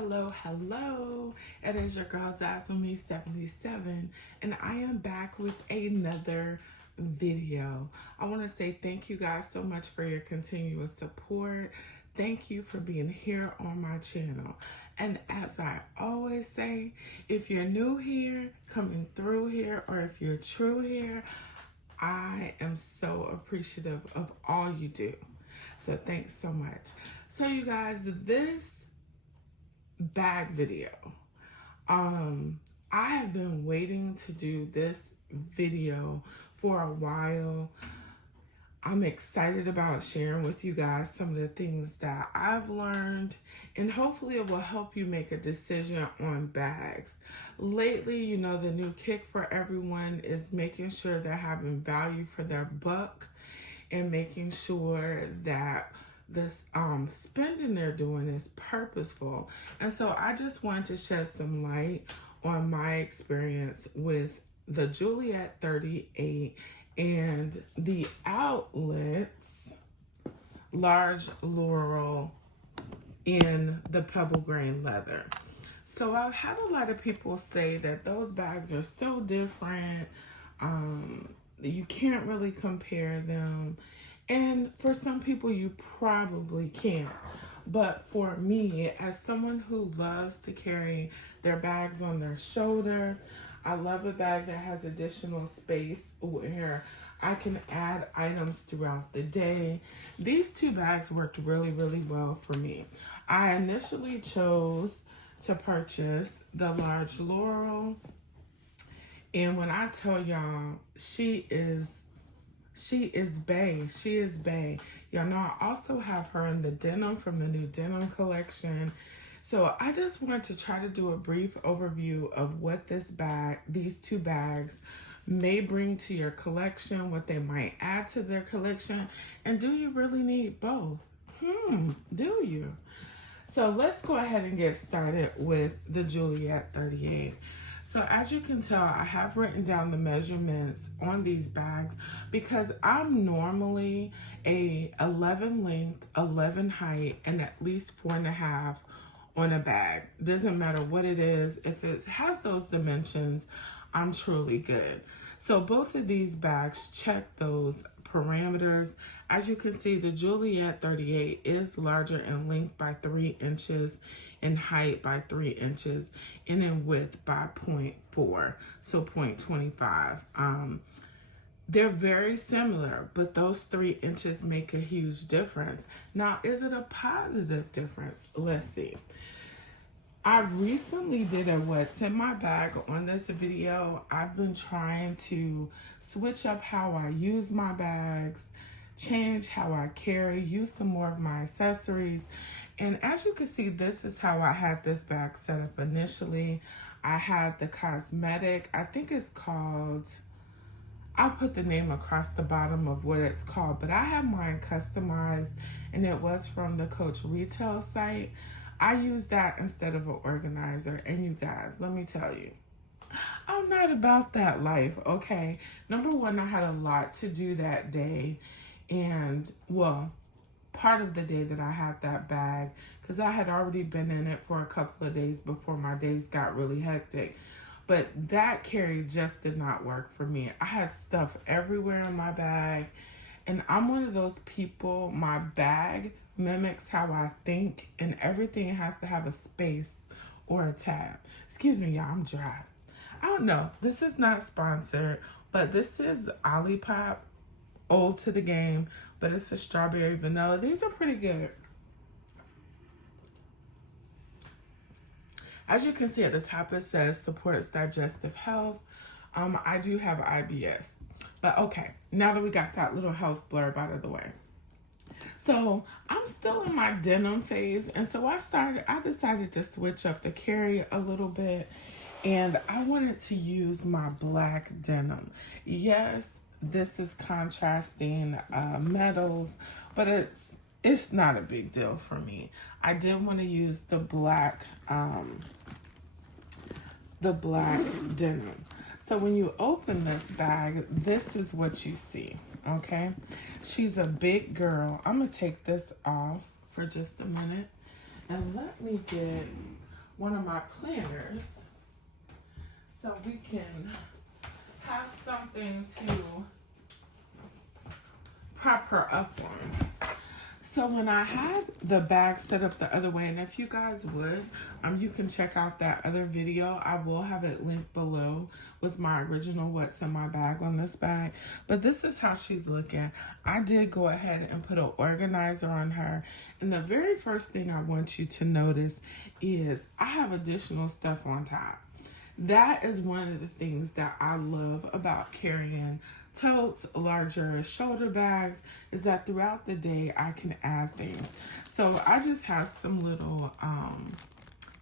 Hello. It is your girl Dazzle Me 77, and I am back with another video. I want to say thank you guys so much for your continuous support. Thank you for being here on my channel. And as I always say, if you're new here, coming through here, or if you're true here, I am so appreciative of all you do. So thanks so much. So you guys, this bag video, I have been waiting to do this video for a while. I'm excited about sharing with you guys some of the things that I've learned, and hopefully it will help you make a decision on bags. Lately, you know, the new kick for everyone is making sure they're having value for their buck and making sure that this spending they're doing is purposeful. And so I just wanted to shed some light on my experience with the Juliet 38 and the Outlets large Laurel in the pebble grain leather. So I've had a lot of people say that those bags are so different. You can't really compare them. And for some people, you probably can't. But for me, as someone who loves to carry their bags on their shoulder, I love a bag that has additional space where I can add items throughout the day. These two bags worked really well for me. I initially chose to purchase the large Laurel. And when I tell y'all, she is bae. Y'all know I also have her in the denim from the new denim collection. So I just want to try to do a brief overview of what these two bags may bring to your collection, what they might add to their collection, and do you really need both? Do you? So let's go ahead and get started with the Juliet 38. So as you can tell, I have written down the measurements on these bags because I'm normally a 11 length, 11 height, and at least 4.5 on a bag. Doesn't matter what it is. If it has those dimensions, I'm truly good. So both of these bags check those parameters. As you can see, the Juliet 38 is larger in length by 3 inches, in height by 3 inches, and in width by 0.4, so 0.25. They're very similar, but those 3 inches make a huge difference. Now, is it a positive difference? Let's see. I recently did a what's in my bag on this video. I've been trying to switch up how I use my bags, change how I carry, use some more of my accessories. And as you can see, this is how I had this bag set up initially. I had the cosmetic, I think it's called, I'll put the name across the bottom of what it's called, but I have mine customized, and it was from the Coach retail site. I use that instead of an organizer, and you guys, let me tell you, I'm not about that life, okay? Number one, I had a lot to do that day, and well, part of the day that I had that bag, because I had already been in it for a couple of days before my days got really hectic. But that carry just did not work for me. I had stuff everywhere in my bag, and I'm one of those people, my bag mimics how I think, and everything has to have a space or a tab. Excuse me, y'all, I'm dry. I don't know, this is not sponsored, but this is Olipop, old to the game, but it's a strawberry vanilla. These are pretty good. As you can see at the top, it says supports digestive health. I do have IBS, but okay, now that we got that little health blurb out of the way. So I'm still in my denim phase, and so I decided to switch up the carry a little bit, and I wanted to use my black denim. Yes, this is contrasting metals, but it's not a big deal for me. I did want to use the black denim. So when you open this bag, this is what you see, okay? She's a big girl. I'm gonna take this off for just a minute, and let me get one of my planners so we can have something to prop her up on. So when I had the bag set up the other way, and if you guys would, you can check out that other video. I will have it linked below with my original what's in my bag on this bag. But this is how she's looking. I did go ahead and put an organizer on her. And the very first thing I want you to notice is I have additional stuff on top. That is one of the things that I love about carrying totes, larger shoulder bags, is that throughout the day I can add things. So I just have some little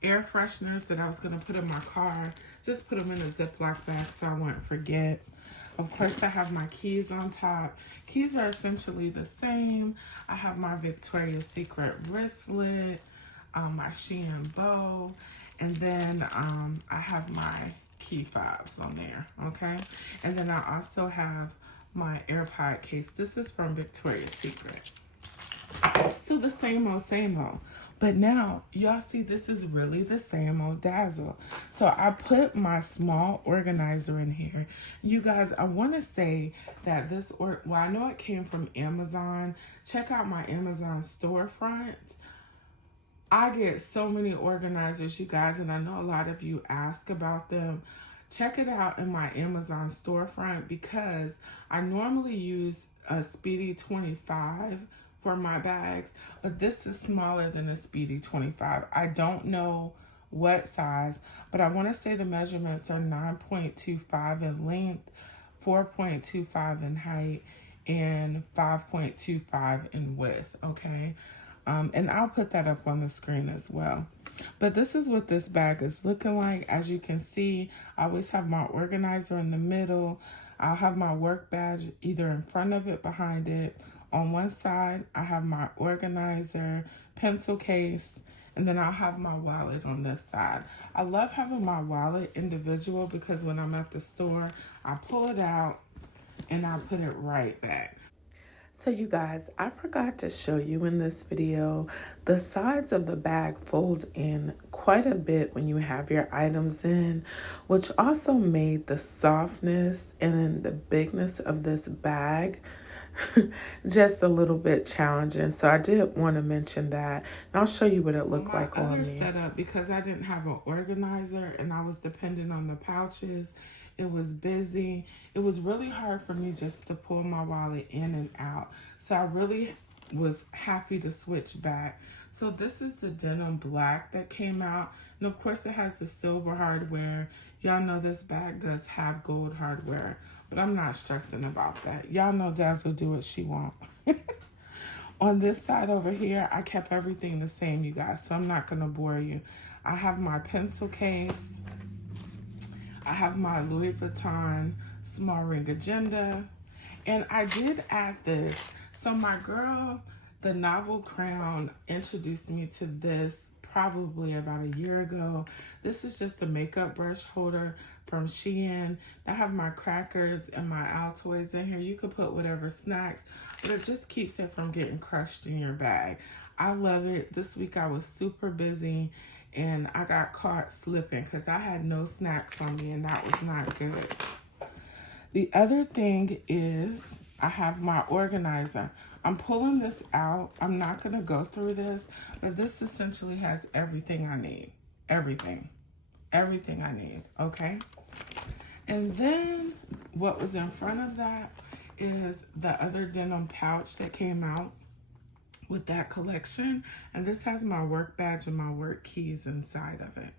air fresheners that I was going to put in my car. Just put them in a Ziploc bag so I won't forget. Of course, I have my keys on top. Keys are essentially the same. I have my Victoria's Secret wristlet, my Shein bow, and then I have my key fobs on there, okay? And then I also have my AirPod case. This is from Victoria's Secret. So the same old. But now, y'all see, this is really the same old dazzle. So I put my small organizer in here. You guys, I want to say that this, well, I know it came from Amazon. Check out my Amazon storefront. I get so many organizers, you guys, and I know a lot of you ask about them. Check it out in my Amazon storefront because I normally use a Speedy 25 for my bags, but this is smaller than a Speedy 25. I don't know what size, but I want to say the measurements are 9.25 in length, 4.25 in height, and 5.25 in width, okay? And I'll put that up on the screen as well. But this is what this bag is looking like. As you can see, I always have my organizer in the middle. I'll have my work badge either in front of it, behind it. On one side, I have my organizer, pencil case, and then I'll have my wallet on this side. I love having my wallet individual because when I'm at the store, I pull it out and I put it right back. So you guys, I forgot to show you in this video, the sides of the bag fold in quite a bit when you have your items in, which also made the softness and the bigness of this bag just a little bit challenging. So I did want to mention that. And I'll show you what it looked like on me. Setup, because I didn't have an organizer and I was dependent on the pouches. It was busy. It was really hard for me just to pull my wallet in and out. So I really was happy to switch back. So this is the denim black that came out. And of course it has the silver hardware. Y'all know this bag does have gold hardware, but I'm not stressing about that. Y'all know Dazzle do what she want. On this side over here, I kept everything the same, you guys, so I'm not gonna bore you. I have my pencil case. I have my Louis Vuitton small ring agenda. And I did add this. So my girl, the Novel Crown, introduced me to this probably about a year ago. This is just a makeup brush holder from Shein. I have my crackers and my Altoids in here. You could put whatever snacks, but it just keeps it from getting crushed in your bag. I love it. This week I was super busy and I got caught slipping because I had no snacks on me and that was not good. The other thing is I have my organizer. I'm pulling this out. I'm not going to go through this, but this essentially has everything I need. Everything I need, okay? And then what was in front of that is the other denim pouch that came out with that collection. And this has my work badge and my work keys inside of it.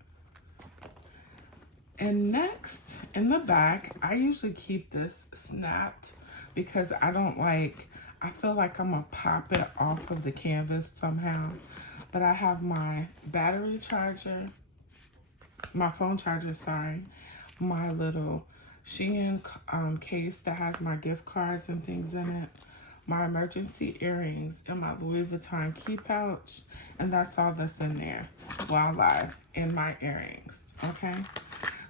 And next, in the back, I usually keep this snapped because I feel like I'm gonna pop it off of the canvas somehow. But I have my battery charger, my phone charger, sorry, my little Shein case that has my gift cards and things in it, my emergency earrings, and my Louis Vuitton key pouch, and that's all that's in there. Voila, and my earrings, okay?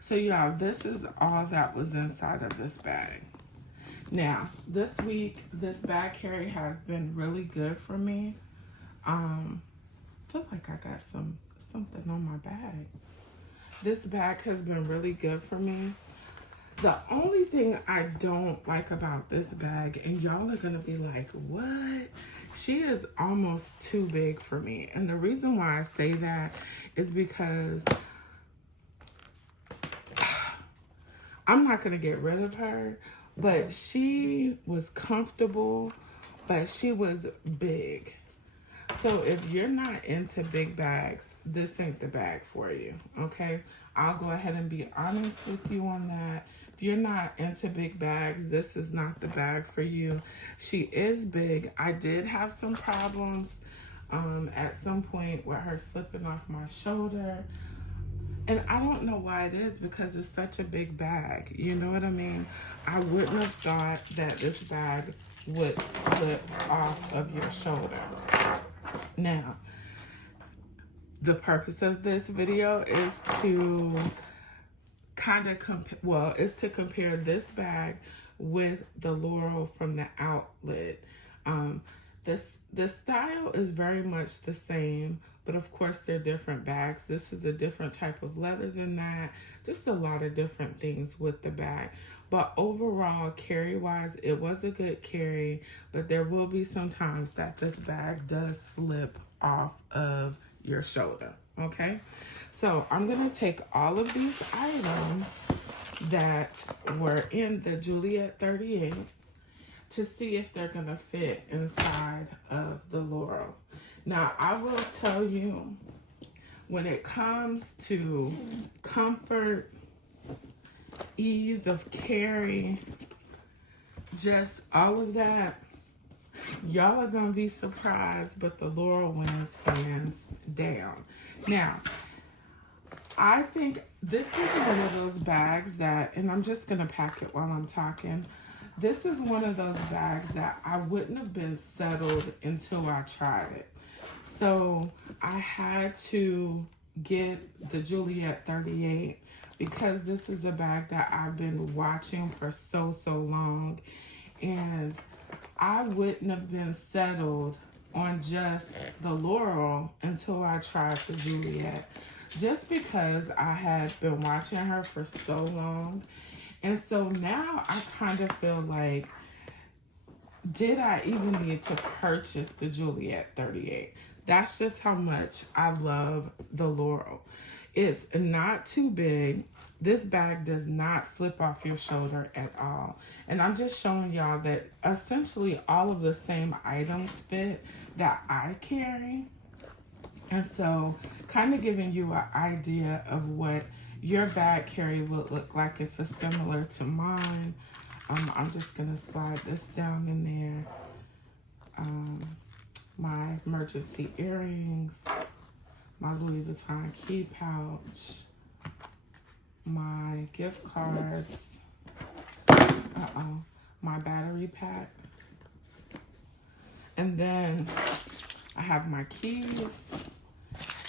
So y'all, this is all that was inside of this bag. Now, this week, this bag carry has been really good for me. I feel like I got some something on my bag. This bag has been really good for me. The only thing I don't like about this bag, and y'all are gonna be like, what? She is almost too big for me. And the reason why I say that is because I'm not gonna get rid of her, but she was comfortable, but she was big. So if you're not into big bags, this ain't the bag for you, okay? I'll go ahead and be honest with you on that. If you're not into big bags, this is not the bag for you. She is big. I did have some problems at some point with her slipping off my shoulder. And I don't know why it is, because it's such a big bag. You know what I mean? I wouldn't have thought that this bag would slip off of your shoulder. Now, the purpose of this video is to kind of compare this bag with the Laurel from the outlet. The style is very much the same, but of course they're different bags. This is a different type of leather than that. Just a lot of different things with the bag. But overall, carry-wise, it was a good carry, but there will be some times that this bag does slip off of your shoulder, okay? So I'm gonna take all of these items that were in the Juliet 38 to see if they're gonna fit inside of the Laurel. Now, I will tell you, when it comes to comfort, ease of carry, just all of that, y'all are gonna be surprised, but the Laurel wins hands down. Now, I think this is one of those bags that, and I'm just gonna pack it while I'm talking. This is one of those bags that I wouldn't have been settled until I tried it. So I had to get the Juliet 38 because this is a bag that I've been watching for so long, and I wouldn't have been settled on just the Laurel until I tried the Juliet, just because I had been watching her for so long. And so now I kind of feel like, did I even need to purchase the Juliet 38? That's just how much I love the Laurel. It's not too big. This bag does not slip off your shoulder at all. And I'm just showing y'all that essentially all of the same items fit that I carry. And so kind of giving you an idea of what your bag carry would look like if it's similar to mine. I'm just gonna slide this down in there. My emergency earrings, my Louis Vuitton key pouch, my gift cards, my battery pack, and then I have my keys.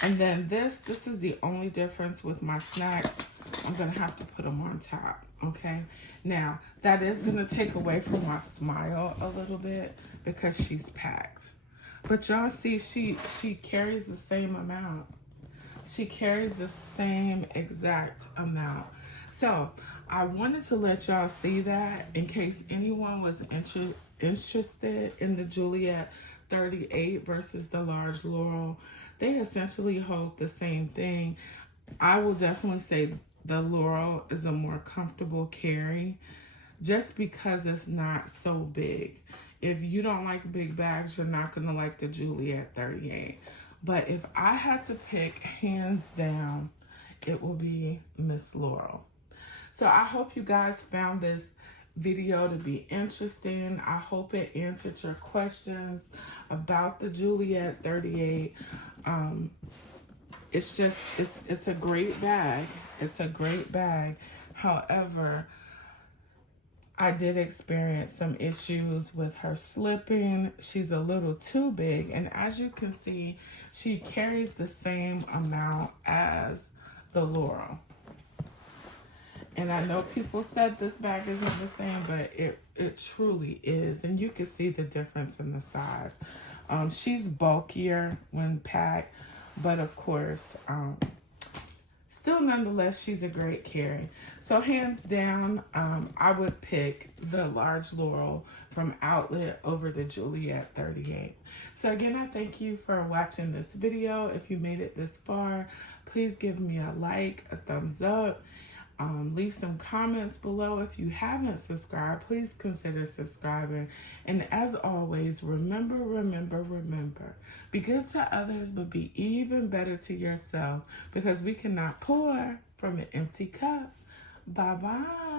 And then this is the only difference with my snacks. I'm gonna have to put them on top, okay? Now, that is gonna take away from my smile a little bit because she's packed. But y'all see, she carries the same amount. She carries the same exact amount. So I wanted to let y'all see that in case anyone was interested in the Juliet 38 versus the large Laurel. They essentially hold the same thing. I will definitely say the Laurel is a more comfortable carry just because it's not so big. If you don't like big bags, you're not gonna like the Juliet 38. But if I had to pick, hands down, it will be Miss Laurel. So I hope you guys found this video to be interesting. I hope it answered your questions about the Juliet 38. It's a great bag. It's a great bag. However, I did experience some issues with her slipping. She's a little too big. And as you can see, she carries the same amount as the Laurel. And I know people said this bag isn't the same, but it truly is. And you can see the difference in the size. She's bulkier when packed, But of course, still nonetheless, she's a great carry. So hands down, I would pick the large Laurel from Outlet over the Juliet 38. So again, I thank you for watching this video. If you made it this far, please give me a like, a thumbs up. Leave some comments below. If you haven't subscribed, please consider subscribing. And as always, remember, be good to others, but be even better to yourself, because we cannot pour from an empty cup. Bye-bye.